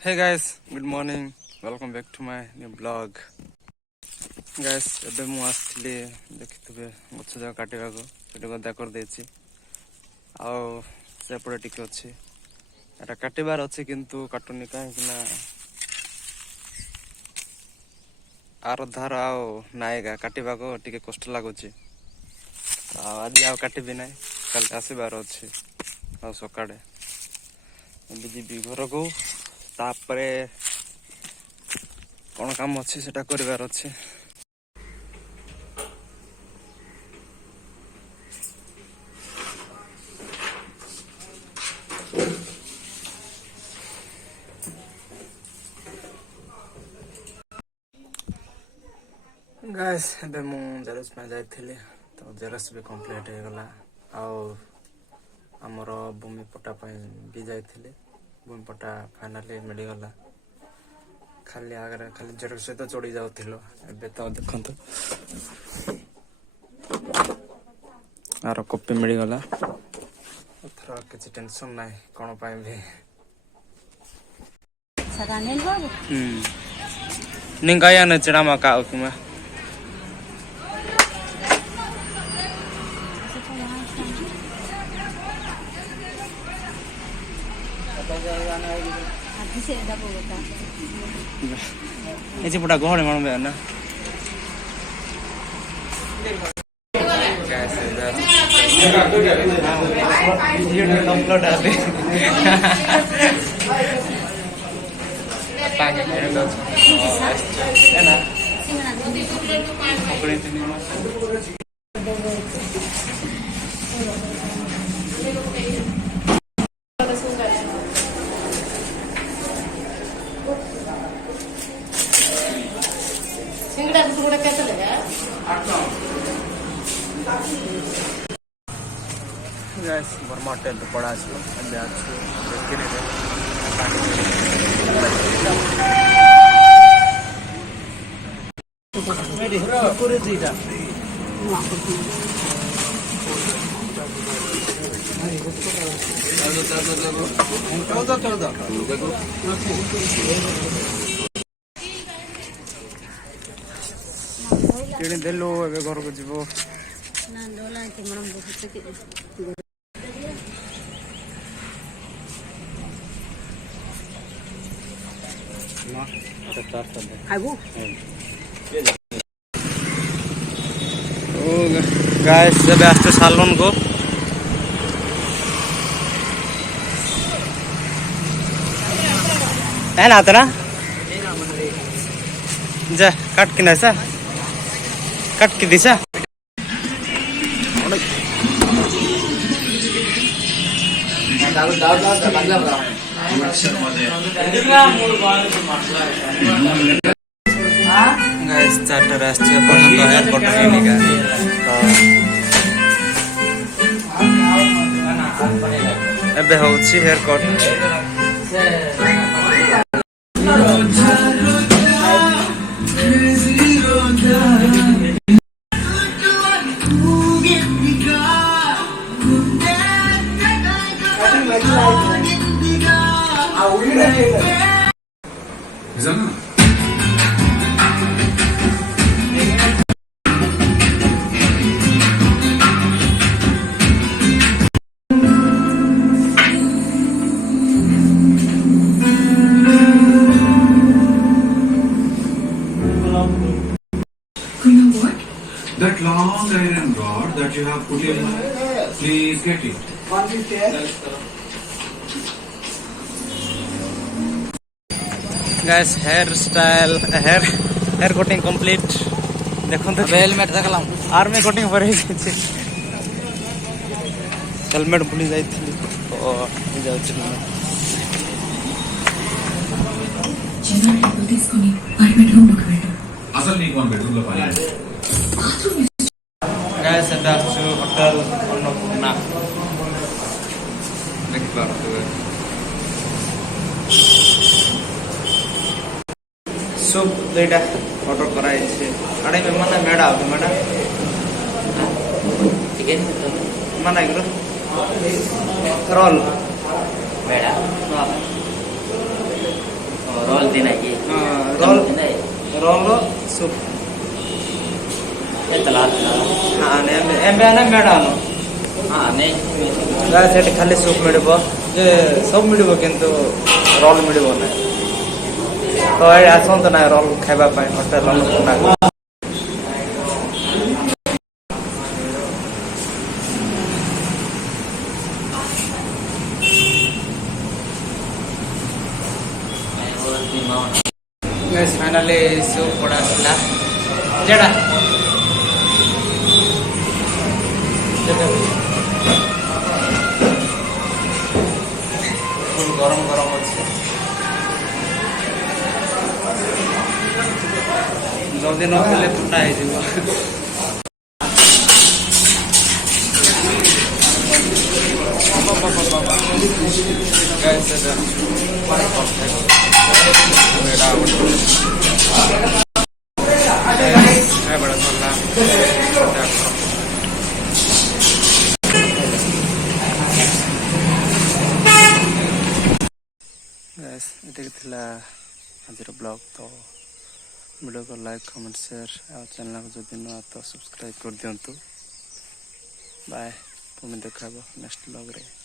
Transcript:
Hey guys, good morning. Welcome back to my new vlog. Guys, ଏବେ ମୁଁ ଆସିଥିଲି ଦେଖିଥିବେ ଗଛ ଯାକ କାଟିବାକୁ ସେଠି ଗଦା କରିଦେଇଛି ଆଉ ସେପଟେ ଟିକେ ଅଛି ଏଟା କାଟିବାର ଅଛି କିନ୍ତୁ କାଟୁନି କାହିଁକି ନା ଆର ଧାର ଆଉ ନାଇଗା କାଟିବାକୁ ଟିକେ କଷ୍ଟ ଲାଗୁଛି ଆଉ ଆଜି ଆଉ କାଟିବି ନାହିଁ କାଲି ଆସିବାର ଅଛି ଆଉ ସକାଳେ ଏବେ ଯିବି ଘରକୁ ତାପରେ କଣ କାମ ଅଛି ସେଟା କରିବାର ଅଛି गाइस ଏବେ ମୁଁ ଜେରକ୍ସ ପାଇଁ ଯାଇଥିଲି ତ ଜେରକ୍ସ ବି କମ୍ପ୍ଲିଟ୍ ହେଇଗଲା ଆଉ ଆମର ଭୂମି ପଟା ପାଇଁ ବି ଯାଇଥିଲି ଭୂମି ପଟା ଫାଇନାଲି ମିଳିଗଲା ଖାଲି ଆଗରେ ଖାଲି ଜେରକ୍ସ ସହିତ ଚଢ଼ି ଯାଉଥିଲୁ ଏବେ ତ ଦେଖନ୍ତୁ ଆର କପି ମିଳିଗଲା ଏଥର କିଛି ଟେନସନ୍ ନାହିଁ କ'ଣ ପାଇଁ ବି ନିଙ୍ଗାୟାନ ଚିଡ଼ାମା କାଉ କିମା ऐसे पुटा गोहड़े मानो बे ना गाइस बर्मा होटल तो पड़ा है अभी आज गिरे पूरे दीदा किणी देलो एबे घर को जीवो ना डोला के मरम बहुत के ना तो आगो ओ गाइस जब आस्ते सालोन को है ना तेरा जा काट के ना सा कट की दिशा गाइस चार्टर आस्ते पर्यंत एयरपोर्ट नहीं का एबे होची hair cut That long iron rod that you have put in, please get it. Guys, hairstyle, hair cutting complete. देखो तो हेलमेट देखलाम आर्मी कटिंग पर ही हेलमेट भूली जाई थी तो जाऊ छी చిన్న తీసుకొని పై బెడ్రూమ్ లోకి వెళ్ళు అసలు నీకు వన్ బెడ్రూమ్ లో పని गाइस এটা হচ্ছে হোটেল অন্নপূর্ণা দেখতে পারবে सूप दुईटा ऑर्डर कराइछे आडे में मना मेडा हो मेडा ठीक है मना करो रोल मेडा हां एम आने मैडम हाँ नहीं ସେଠି ଖାଲି ସୁପ୍ ମିଳିବ ଯେ ସବୁ ମିଳିବ କିନ୍ତୁ ରୋଲ୍ ମିଳିବ ନାହିଁ ତ ଏଇ ଆସନ୍ତୁ ନା ରୋଲ୍ ଖାଇବା ପାଇଁ ହୋଟେଲ ଅନୁଷ୍ଠାନ फाइनाली ସୁପ୍ ପଡ଼ା ଆସିଲା ଯେଟା गरम गरम अच्छे जल्दी न खेले ठंडा ये थिला आज ब्लॉग तो वीडियो को लाइक कमेंट शेयर और चैनल को जो नुआ तो सब्सक्राइब कर दिंतु बाय पुणी देखा नेक्स्ट ब्लॉग रे।